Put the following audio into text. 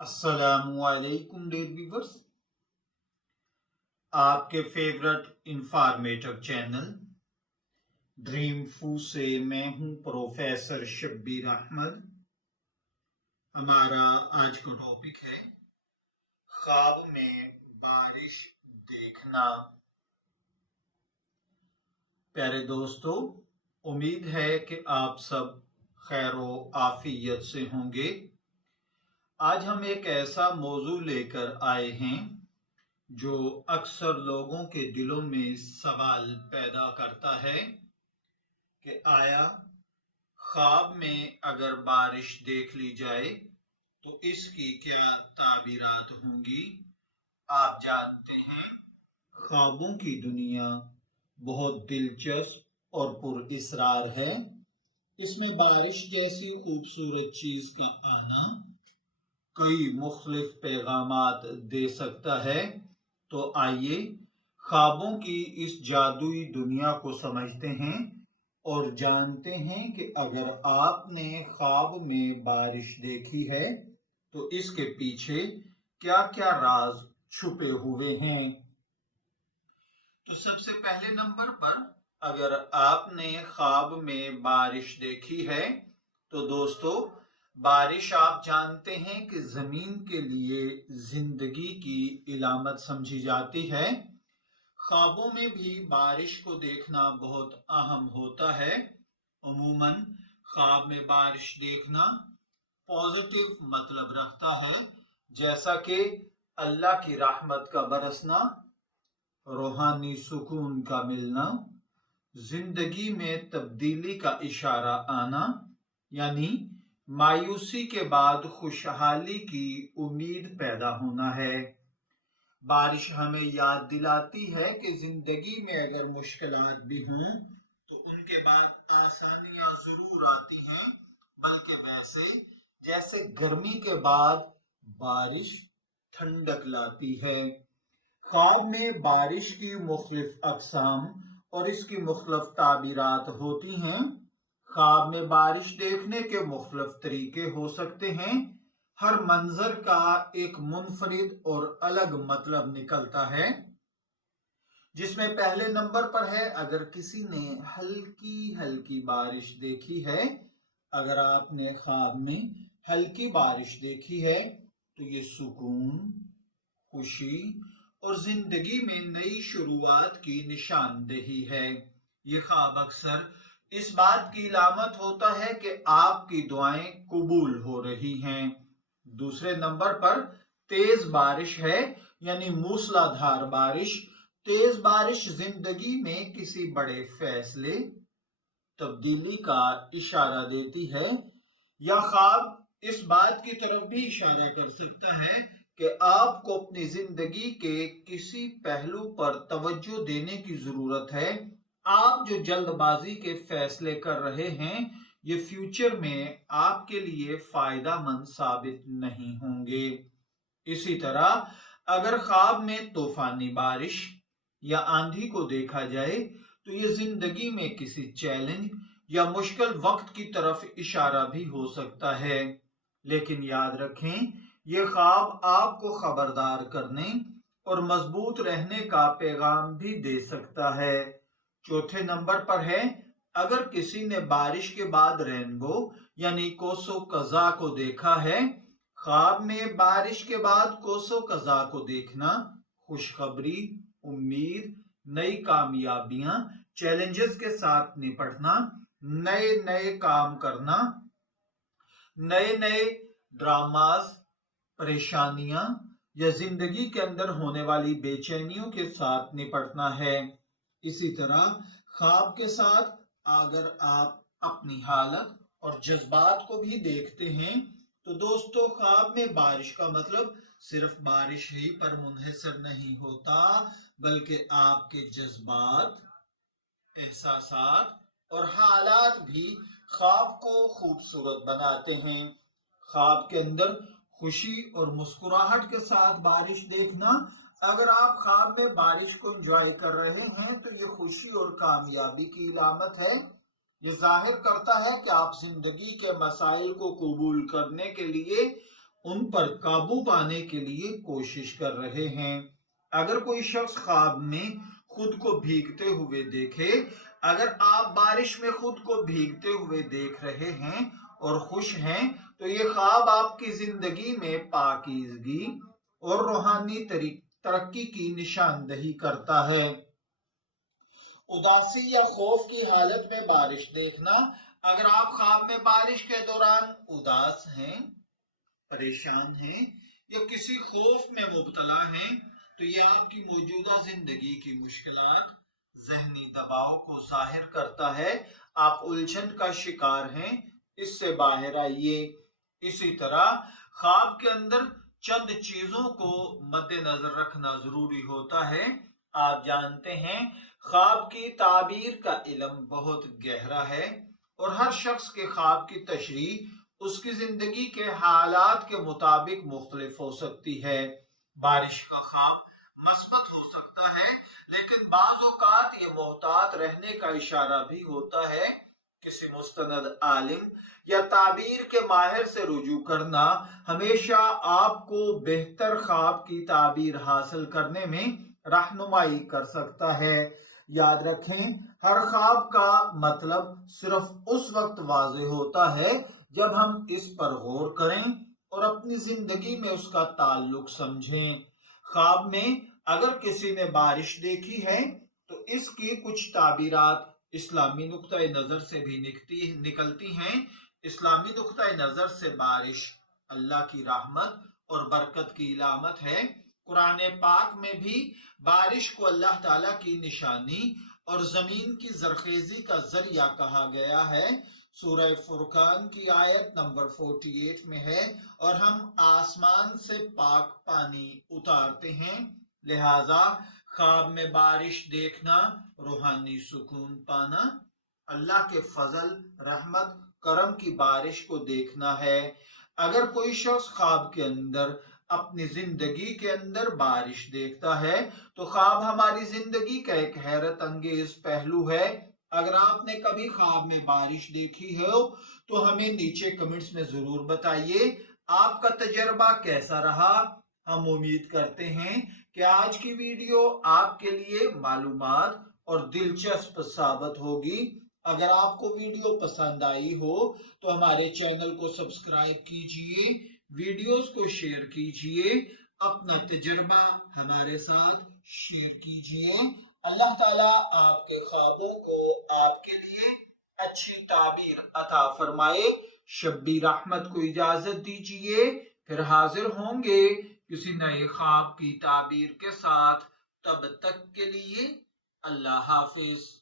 अस्सलामुअलैकुम dear viewers, आपके favourite informative channel dream फू से मैं हूं प्रोफेसर शब्बीर अहमद। हमारा आज का टॉपिक है ख्वाब में बारिश देखना। प्यारे दोस्तों, उम्मीद है कि आप सब खैरो आफियत से होंगे। आज हम एक ऐसा मौजू लेकर आए हैं जो अक्सर लोगों के दिलों में सवाल पैदा करता है कि आया ख्वाब में अगर बारिश देख ली जाए तो इसकी क्या ताबीरात होंगी। आप जानते हैं, ख्वाबों की दुनिया बहुत दिलचस्प और पुरअसरार है। इसमें बारिश जैसी खूबसूरत चीज का आना कई मुख्तलिफ पैगामात दे सकता है। तो आइए ख्वाबों की इस जादुई दुनिया को समझते हैं और जानते हैं कि अगर आपने ख्वाब में बारिश देखी है तो इसके पीछे क्या क्या राज छुपे हुए हैं। तो सबसे पहले नंबर पर, अगर आपने ख्वाब में बारिश देखी है तो दोस्तों, बारिश आप जानते हैं कि जमीन के लिए जिंदगी की इलामत समझी जाती है। ख्वाबों में भी बारिश को देखना बहुत अहम होता है। अमूमन ख्वाब में बारिश देखना पॉजिटिव मतलब रखता है, जैसा कि अल्लाह की रहमत का बरसना, रूहानी सुकून का मिलना, जिंदगी में तब्दीली का इशारा आना, यानी मायूसी के बाद खुशहाली की उम्मीद पैदा होना है। बारिश हमें याद दिलाती है कि जिंदगी में अगर मुश्किलात भी हों तो उनके बाद आसानियां जरूर आती हैं, बल्कि वैसे जैसे गर्मी के बाद बारिश ठंडक लाती है। ख्वाब में बारिश की मुख्तलिफ अक़साम और इसकी मुख्तलिफ ताबीरात होती हैं। ख्वाब में बारिश देखने के मुख्तलिफ तरीके हो सकते हैं। हर मंजर का एक मुनफरिद और अलग मतलब निकलता है, जिसमें पहले नंबर पर है अगर किसी ने हल्की हल्की बारिश देखी है। अगर आपने ख्वाब में हल्की बारिश देखी है तो ये सुकून, खुशी और जिंदगी में नई शुरुआत की निशानदेही है। ये ख्वाब अक्सर इस बात की इलामत होता है कि आपकी दुआएं कबूल हो रही हैं। दूसरे नंबर पर तेज बारिश है, यानी मूसलाधार बारिश। तेज बारिश जिंदगी में किसी बड़े फैसले, तब्दीली का इशारा देती है। यह ख्वाब इस बात की तरफ भी इशारा कर सकता है कि आपको अपनी जिंदगी के किसी पहलू पर तवज्जो देने की जरूरत है। आप जो जल्दबाजी के फैसले कर रहे हैं ये फ्यूचर में आपके लिए फायदा मंद साबित नहीं होंगे। इसी तरह अगर ख्वाब में तूफानी बारिश या आंधी को देखा जाए तो ये जिंदगी में किसी चैलेंज या मुश्किल वक्त की तरफ इशारा भी हो सकता है। लेकिन याद रखें, ये ख्वाब आपको खबरदार करने और मजबूत रहने का पैगाम भी दे सकता है। चौथे नंबर पर है अगर किसी ने बारिश के बाद रेनबो यानी कोसो कज़ा को देखा है। ख्वाब में बारिश के बाद कोसो कज़ा को देखना खुशखबरी, उम्मीद, नई कामयाबियां, चैलेंजेस के साथ निपटना, नए नए काम करना, नए नए ड्रामास, परेशानियां या जिंदगी के अंदर होने वाली बेचैनियों के साथ निपटना है। इसी तरह ख्वाब के साथ अगर आप अपनी हालत और जज्बात को भी देखते हैं तो दोस्तों, ख्वाब में बारिश का मतलब सिर्फ बारिश ही पर मुनहसर नहीं होता, बल्कि आपके जज्बात, एहसासात और हालात भी ख्वाब को खूबसूरत बनाते हैं। ख्वाब के अंदर खुशी और मुस्कुराहट के साथ बारिश देखना, अगर आप ख्वाब में बारिश को एंजॉय कर रहे हैं तो ये खुशी और कामयाबी की इलामत है। ये जाहिर करता है कि आप जिंदगी के मसाइल को कबूल करने के लिए उन पर काबू पाने के लिए कोशिश कर रहे हैं। अगर कोई शख्स ख्वाब में खुद को भीगते हुए देखे, अगर आप बारिश में खुद को भीगते हुए देख रहे हैं और खुश हैं, तो ये ख्वाब आपकी जिंदगी में पाकीज़गी और रूहानी तरक्की की निशानदही करता है। उदासी या खौफ की हालत में बारिश देखना, अगर आप ख्वाब में बारिश के दौरान उदास हैं, परेशान हैं या किसी खौफ में मुब्तला हैं, तो ये आपकी मौजूदा जिंदगी की मुश्किलात, जहनी दबाव को जाहिर करता है। आप उलझन का शिकार हैं, इससे बाहर आइए। इसी तरह ख्वाब के अंदर चंद चीजों को मद्देनजर रखना जरूरी होता है। आप जानते हैं ख्वाब की ताबीर का इल्म बहुत गहरा है और हर शख्स के ख्वाब की तशरीह उसकी जिंदगी के हालात के मुताबिक मुख्तलिफ हो सकती है। बारिश का ख्वाब मस्बत हो सकता है, लेकिन बाज़ औक़ात ये मोहतात रहने का इशारा भी होता है। किसी मुस्तनद आलिम या ताबीर के माहिर से रुजू करना हमेशा आपको बेहतर ख्वाब की ताबीर हासिल करने में रहनुमाई कर सकता है। याद रखें, हर ख्वाब का मतलब सिर्फ उस वक्त वाज़ेह होता है जब हम इस पर गौर करें और अपनी जिंदगी में उसका ताल्लुक समझें। ख्वाब में अगर किसी ने बारिश देखी है तो इसकी कुछ ताबीरात इस्लामी नुक्ता नजर से भी निकलती हैं। इस्लामी नुक्ता नजर से बारिश अल्लाह की रहमत और बरकत की इलामत है। कुरान पाक में भी बारिश को अल्लाह ताला की निशानी और जमीन की जरखेजी का जरिया कहा गया है। सूरह फुरकान की आयत नंबर 48 में है, और हम आसमान से पाक पानी उतारते हैं। लिहाजा ख्वाब में बारिश देखना, रूहानी सुकून पाना, अल्लाह के फजल, रहमत, करम की बारिश को देखना है। अगर कोई शख्स ख्वाब के अंदर अपनी जिंदगी के अंदर बारिश देखता है तो ख्वाब हमारी जिंदगी का एक हैरत अंगेज पहलू है। अगर आपने कभी ख्वाब में बारिश देखी हो तो हमें नीचे कमेंट्स में जरूर बताइए आपका तजर्बा कैसा रहा। हम उम्मीद करते हैं कि आज की वीडियो आपके लिए मालूमात और दिलचस्प साबित होगी। अगर आपको वीडियो पसंद आई हो तो हमारे चैनल को सब्सक्राइब कीजिए, वीडियोस को शेयर कीजिए, अपना तजर्बा हमारे साथ शेयर कीजिए। अल्लाह ताला आपके ख्वाबों को आपके लिए अच्छी ताबीर अता फरमाए। शब्बी रहमत को इजाजत दीजिए, फिर हाजिर होंगे किसी नए ख्वाब की ताबीर के साथ। तब तक के लिए अल्लाह हाफिज।